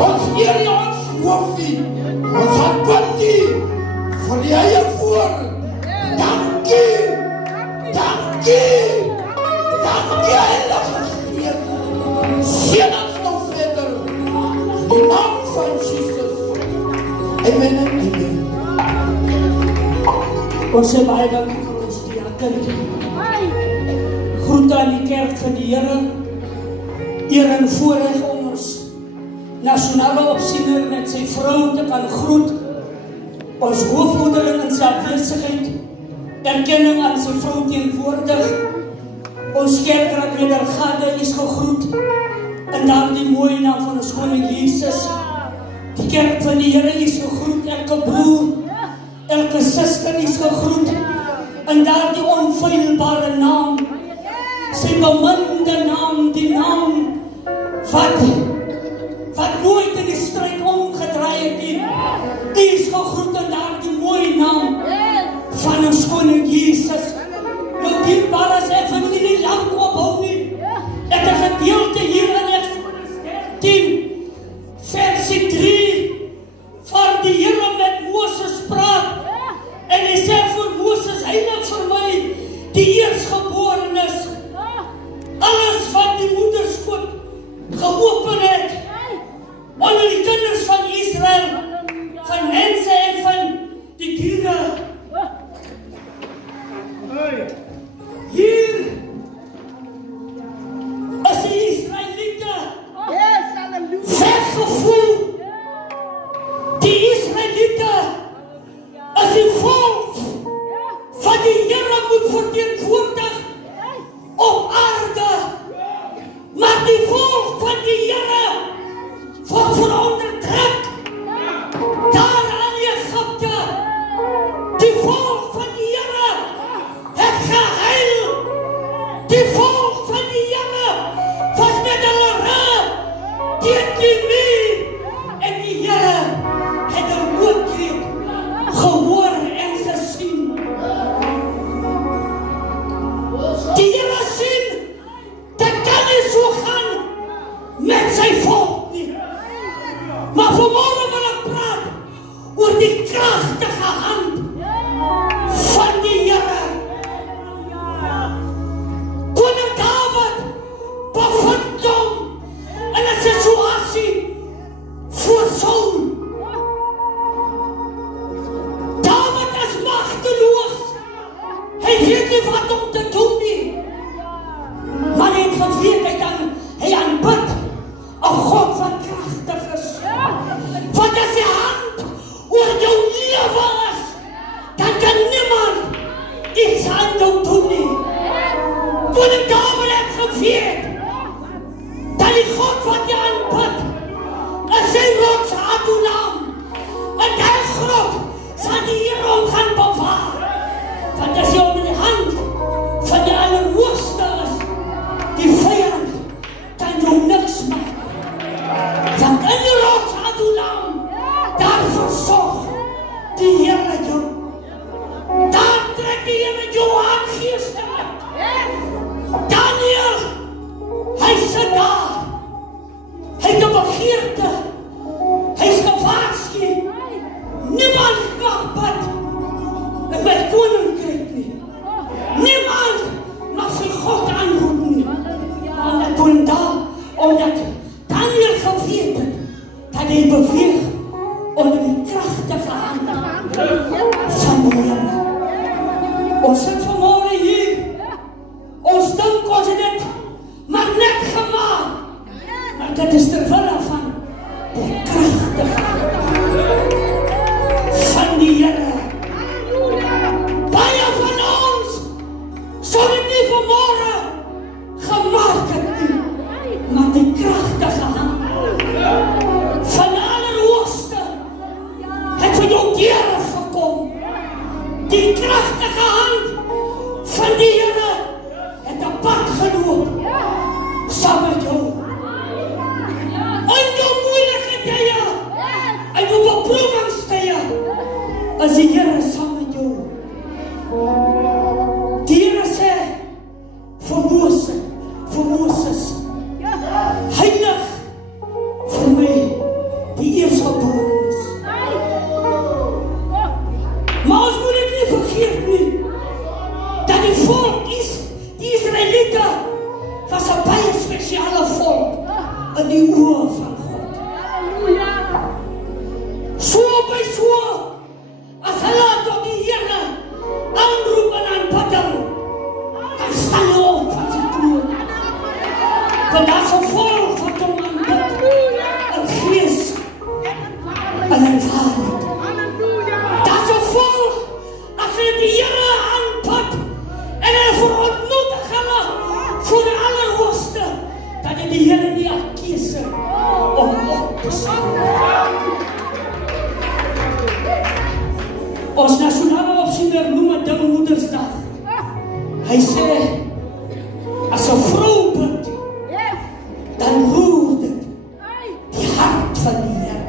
Ons eer ons hoofie, ons aanbid die vir die je voor. Dankie. Dankie. Dankie, Heilige Geest. Seën ons nou verder. In die naam van Jesus. Amen en amen. Ons sê baie dankie vir ons diaken. Groete aan die kerk van die Here. Eer en voorreg om ons nasionale opsiener met sy vrou te kan groet. Ons hoofouderling in sy afwesigheid. Erkenning aan sy vrou teenwoordig. Ons kerkraad Nedergade is gegroet. In daardie mooie naam van ons koning Jesus. Die kerk van die Here is gegroet. Elke broer, elke suster is gegroet. In daardie onfeilbare naam. Sy beminde naam, die naam wat nooit in die strijd omgedraai het nie. Die is gegroet in daardie mooie naam van ons koning Jesus. Nou dierbaar as ek van nie lang ophou nie. Ek het 'n gedeelte hier in Eksodus 13 versie 3 waar die Here met Moses praat en hy sê vir Moses, heilig vir my die eerstgeborenes, alles wat die moederskoot geopen het onder die kinders van Israel, van mense en van die diere. Hier is die Israeliete weggevoel. Die Israeliete is die volk wat die Here moet verteenwoordig op aarde. Maar die volk van die Here word veronderdruk daar in Egypte. Die volk van die Here het gehuil. Die volk van die Here was met hulle rug teen die muur. En die Here het 'n noodkreet gehoor en gesien. Die Here sien, dit kan nie so gaan met sy volk nie. Maar vanmorgen wil ek praat oor die kragtige hand van die Here. Koning Dawid bevind hom in 'n situasie voor Saul. Dawid is magteloos. Hy weet nie wat om te doen nie. Maar hy het geweet, hy aanbid 'n God wat kragtig is. Want as die hand oor jou lewe is, dan kan niemand iets aan jou doen nie. Koning Dawid het geweet dat die God wat jy aanbid is sy rots Adonam. En die grot sal die Here hom gaan bewaar. Want as jy onder die hand van die Allerhoogste is, die vyand kan jou niks maak. Want in die rots Adonam, daar versorg die Here jou. Daar trek die Here jou aan geestelik. Daniel, hy sit daar. Hy het 'n begeerte. Hy is gewaarsku. Niemand mag bid in my koninkryk nie. Niemand mag sy God aanroep nie. Omdat Daniel geweet het dat hy beweeg onder die kragtige hand van die Here. Ons sit vanmorgen hier. Ons dink ons het dit maar net gemaak. Maar dit is terwille van die kragtige hand van die Here. Baie van ons sal dit nie vanmorgen gemaak het nie. Maar die kragtige hand van die Allerhoogste het vir jou deur gekom. Die kragtige hand van die Here het 'n pad geloop saam met jou. In jou moeilike tye, in jou beproewingstye, is die Here saam met jou. Die Here sê vir Moses, heilig vir my die eerstgeborenes. Maar ons vergeet nie dat die volk die Israeliete was 'n baie spesiale volk in die oë van God. So by so, as hulle tot die Here aanroep en aanbid, dan staan hy op van sy troon. Want daar is 'n volk wat hom aanbid, in gees en in waarheid. Daar is 'n volk, as hulle die Here aanbid, en hulle verontmoedig hulle voor die Allerhoogste, dat hy die Here nie uitkies om op te staan. Ons nasionale opsiener noem het ding Moedersdag. Hy sê, as 'n vrou bid, dan roer dit die hart van die Here.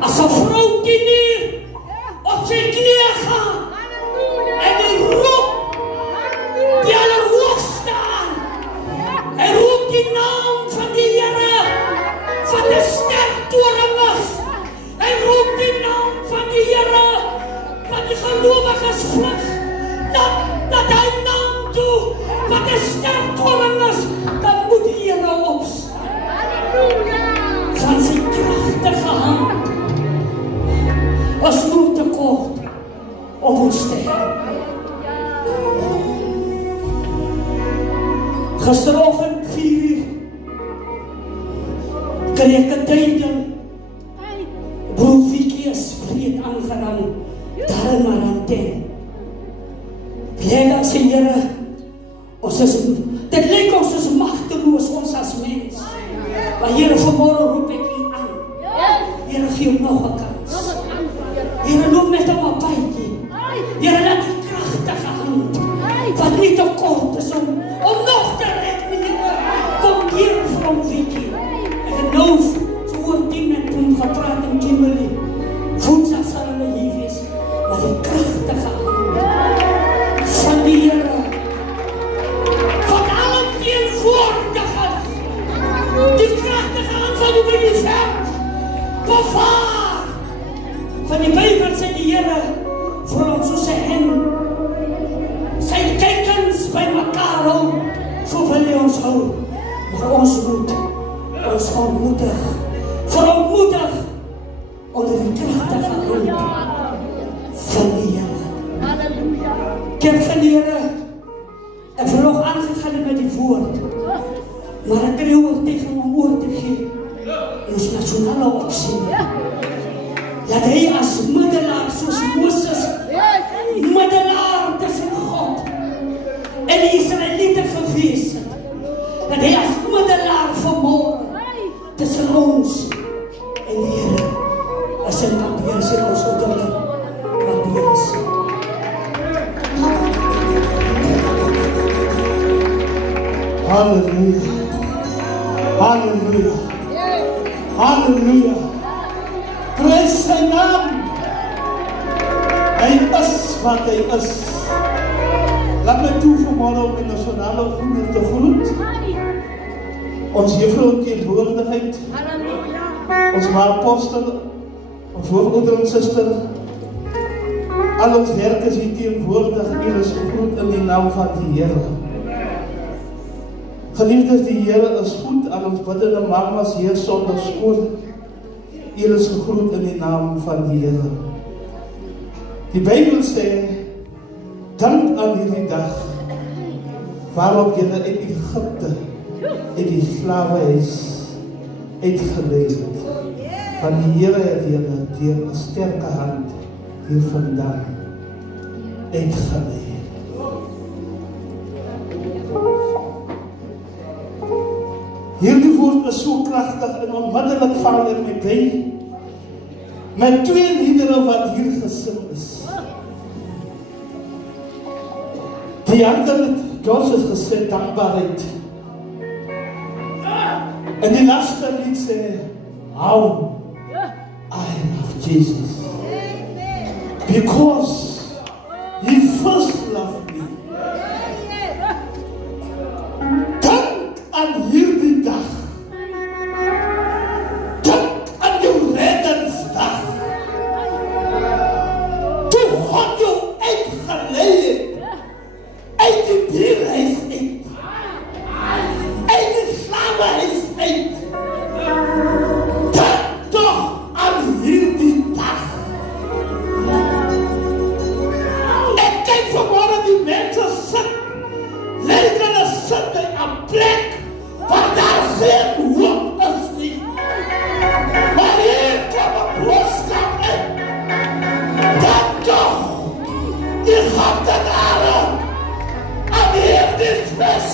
As 'n vrou nie op sy knieë gaan en hy roep die Allerhoogste aan. Hy roep die naam van die Here van die sterk toring is. Hy roep die naam van die Here wat die gelowiges vlug dat hy naam toe wat die sterk toring is, dan moet die Here opstaan. Van sy kragtige hand was nooit te kort om ons te help. Gisteroggend 4 uur kreeg ek 'n tyding. Broer Vicky is vreed aangerang daar in Marantijn. Leer dat sy Here, dit lyk ons is magteloos, ons as mens. Maar Here, vanmorgen roep ek u aan. Here, gee hom nog 'n kans. Here, loop met hom 'n bytjie. Here, laat die kragtige hand, wat nie te kort is om nog te red, Here, kom hier vir hom, Vicky. En nou, so oor 10 met hom gepraat in Kimberley. Woensdag sal hulle hier wees, maar die kragtige hand van die Here, wat alom teenwoordig is, die kragtige hand van die universum, bevaar. Van die Bybel sê die Here vir ons soos sy hen, sy kykens by mekaar hou, so wil hy ons hou. Maar ons moet ons verontmoedig onder die kragtige hand van die Here. Kerk van die Here, ek wil nog aangegaan met die woord, maar ek kry ook tegen om oor te gee in ons nasionale opsiening. Dat hy as middelaar soos Moses, middelaar tussen God en die Israeliete gewees het, dat hy as middelaar vanmorgen tussen ons en die Here is in Mattheus en ons ouderling Mattheus. Halleluja, halleluja, halleluja. Prys sy naam. Hy is wat hy is. Laat my toe vanmorgen op die nasionale goede te groet. Ons juffrou teenwoordigheid, ons apostel, ons hoofouder en suster, al ons werkers hier teenwoordig, hier is gegroet in die naam van die Here. Geliefdes, die Here is goed, aan ons biddende mamas hier sonder skoon, hier is gegroet in die naam van die Here. Die Bybel sê, dank aan hierdie dag, waarop julle uit Egypte, uit die slawehuis uitgeleid het. Van die Here het julle deur 'n sterke hand hier vandaan uitgeleid. Hierdie woord is so kragtig en onmiddellik val ek my by met 2 liedere wat hier gesing is. Die ander het George het gesê dankbaarheid. En die laaste lied sê, how I love Jesus. Because he first loved me. Dank aan hierdie dag. Dank aan jou reddingsdag. Toe God jou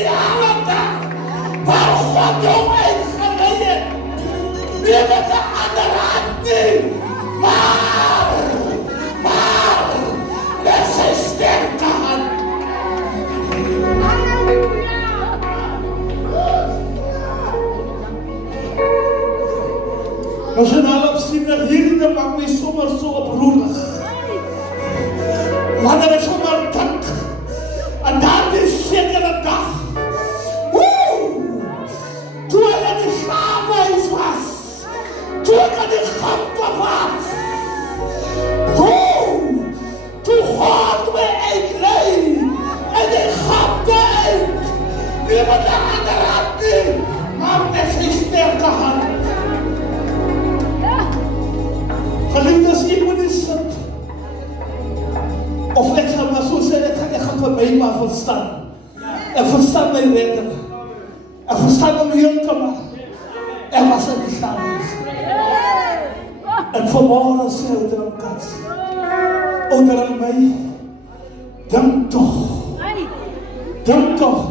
spesiale dag waar God jou uitgelei het. Nie met 'n ander hand nie, maar met sy sterke hand. Ons in alle opzichten hierdie maak my sommer so oproerig. Wanneer ek sommer dink aan daardie sekere dag, toe ek in die slaaphuis was, toe ek in die gampe was, toe God my uitlei en die gampe uit, nie met 'n ander hand nie, maar met sy sterke hand. Geliefdes, ek moet nie sit, of ek gaan maar so sê, ek gaan vir my maar verstaan. Ek verstaan my redder. Ek verstaan om heel te maak. Ek was in die slaaphuis. En vanmorgen sê onder een kans, onder aan my, dink toch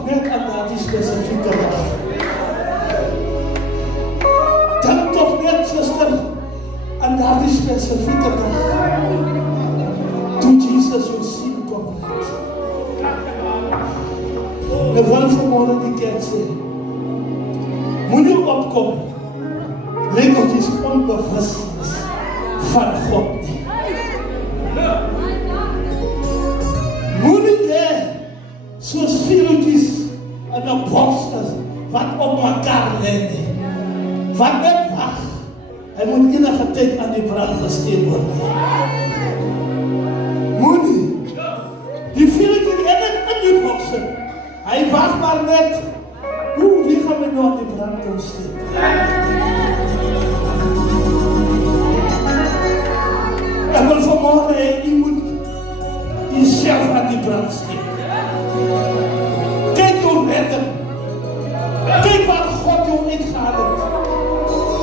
net aan die specifieke dag. Dink toch net, zuster, aan die specifieke dag. Toe Jesus jou sien kom uit. Ek wil vanmorgen die kerk sê, moet jy opkom, lyk of jy is onbewust van God nie. Moet nie daar soos viertjies in 'n boks is, wat op mekaar lê nie. Wat net wag, hy moet enige tyd aan die brand gesteek word nie. Moet nie. Die viertjie net in die boks sit. Hy wag maar net, wie gaan my nou aan die brand ontsteek? Ek wil vanmorgen hê, jy moet jezelf aan die brand steek. Kijk jou redden. Kijk waar God jou uitgehaald het.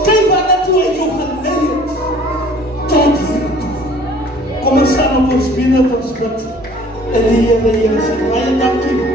Kijk waar naartoe hy jou geleid het. Tot hier toe. Kom ons staan op ons binnen, ons bid. En die Here sê, baie dankie.